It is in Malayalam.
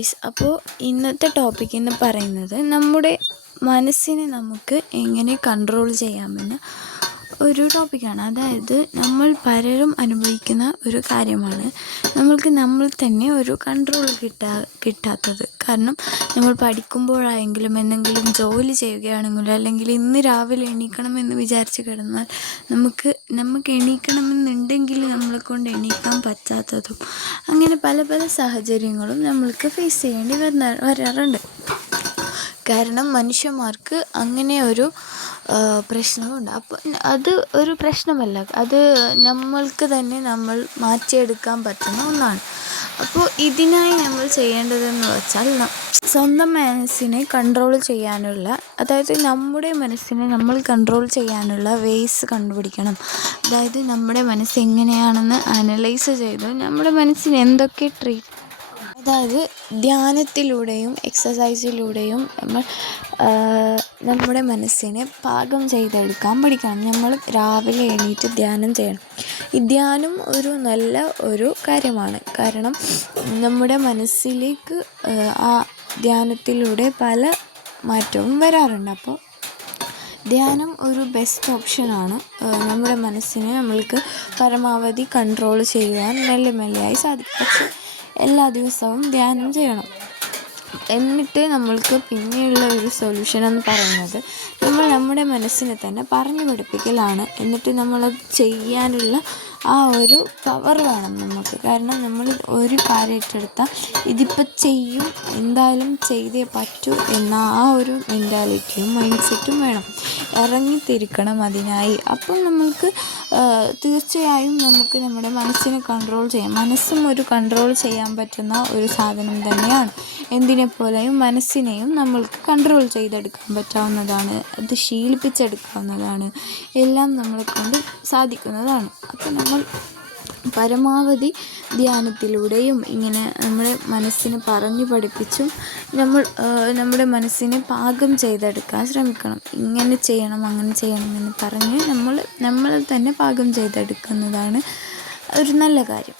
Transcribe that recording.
ഗൈസ്, അപ്പോൾ ഇന്നത്തെ ടോപ്പിക് എന്ന് പറയുന്നത് നമ്മുടെ മനസ്സിനെ നമുക്ക് എങ്ങനെ കൺട്രോൾ ചെയ്യാമെന്ന ഒരു ടോപ്പിക്കാണ്. അതായത് നമ്മൾ പലരും അനുഭവിക്കുന്ന ഒരു കാര്യമാണ് നമ്മൾ തന്നെ ഒരു കൺട്രോൾ കിട്ടാത്തത്. കാരണം നമ്മൾ പഠിക്കുമ്പോഴായെങ്കിലും എന്തെങ്കിലും ജോലി ചെയ്യുകയാണെങ്കിലും അല്ലെങ്കിൽ ഇന്ന് രാവിലെ എണീക്കണമെന്ന് വിചാരിച്ച് കിടന്നാൽ നമുക്ക് എണീക്കണമെന്നുണ്ടെങ്കിൽ നമ്മളെ കൊണ്ട് എണീക്കാൻ പറ്റാത്തതും അങ്ങനെ പല പല സാഹചര്യങ്ങളും നമ്മൾക്ക് ഫേസ് ചെയ്യേണ്ടി വരാറുണ്ട്. കാരണം മനുഷ്യന്മാർക്ക് അങ്ങനെ ഒരു പ്രശ്നമുണ്ട്. അപ്പോൾ അത് ഒരു പ്രശ്നമല്ല, അത് നമ്മൾക്ക് തന്നെ നമ്മൾ മാറ്റിയെടുക്കാൻ പറ്റുന്ന ഒന്നാണ്. അപ്പോൾ ഇതിനായി നമ്മൾ ചെയ്യേണ്ടതെന്ന് വെച്ചാൽ സ്വന്തം മനസ്സിനെ കൺട്രോൾ ചെയ്യാനുള്ള, അതായത് നമ്മുടെ മനസ്സിനെ നമ്മൾ കൺട്രോൾ ചെയ്യാനുള്ള വേസ് കണ്ടുപിടിക്കണം. അതായത് നമ്മുടെ മനസ്സ് എങ്ങനെയാണെന്ന് അനലൈസ് ചെയ്ത് നമ്മുടെ മനസ്സിന് എന്തൊക്കെ അതായത് ധ്യാനത്തിലൂടെയും എക്സസൈസിലൂടെയും നമ്മുടെ മനസ്സിനെ പാകം ചെയ്തെടുക്കാൻ പഠിക്കണം. നമ്മൾ രാവിലെ എണീറ്റ് ധ്യാനം ചെയ്യണം. ഈ ധ്യാനം ഒരു നല്ല ഒരു കാര്യമാണ്. കാരണം നമ്മുടെ മനസ്സിലേക്ക് ആ ധ്യാനത്തിലൂടെ പല മാറ്റവും വരാറുണ്ട്. അപ്പോൾ ധ്യാനം ഒരു ബെസ്റ്റ് ഓപ്ഷനാണ്. നമ്മുടെ മനസ്സിനെ നമ്മൾക്ക് പരമാവധി കൺട്രോൾ ചെയ്യുവാൻ മെല്ലെയായി സാധിക്കും. പക്ഷെ എല്ലാ ദിവസവും ധ്യാനം ചെയ്യണം. എന്നിട്ട് നമ്മൾക്ക് പിന്നെയുള്ള ഒരു സൊല്യൂഷൻ എന്ന് പറയുന്നത് നമ്മുടെ മനസ്സിനെ തന്നെ പറഞ്ഞു പഠിപ്പിക്കലാണ്. എന്നിട്ട് നമ്മളത് ചെയ്യാനുള്ള ആ ഒരു പവർ വേണം നമുക്ക്. കാരണം നമ്മൾ ഒരു കാര്യം ഏറ്റെടുത്താൽ ഇതിപ്പോൾ ചെയ്യും, എന്തായാലും ചെയ്തേ പറ്റൂ എന്ന ആ ഒരു മെൻറ്റാലിറ്റിയും മൈൻഡ് സെറ്റും വേണം. ഇറങ്ങിത്തിരിക്കണം അതിനായി. അപ്പോൾ നമ്മൾക്ക് തീർച്ചയായും നമുക്ക് നമ്മുടെ മനസ്സിനെ കൺട്രോൾ ചെയ്യാം. മനസ്സും ഒരു കൺട്രോൾ ചെയ്യാൻ പറ്റുന്ന ഒരു സാധനം തന്നെയാണ്. എന്തിനെപ്പോലെയും മനസ്സിനെയും നമ്മൾക്ക് കൺട്രോൾ ചെയ്തെടുക്കാൻ പറ്റാവുന്നതാണ്. അത് ശീലിപ്പിച്ചെടുക്കാവുന്നതാണ്. എല്ലാം നമ്മളെ കൊണ്ട് സാധിക്കുന്നതാണ്. അപ്പോൾ നമ്മൾ പരമാവധി ധ്യാനത്തിലൂടെയും ഇങ്ങനെ നമ്മുടെ മനസ്സിനെ പറഞ്ഞു പഠിപ്പിച്ചും നമ്മുടെ മനസ്സിനെ പാകം ചെയ്തെടുക്കാൻ ശ്രമിക്കണം. ഇങ്ങനെ ചെയ്യണം, അങ്ങനെ ചെയ്യണം എന്ന് പറഞ്ഞ് നമ്മൾ തന്നെ പാകം ചെയ്തെടുക്കുന്നതാണ് ഒരു നല്ല കാര്യം.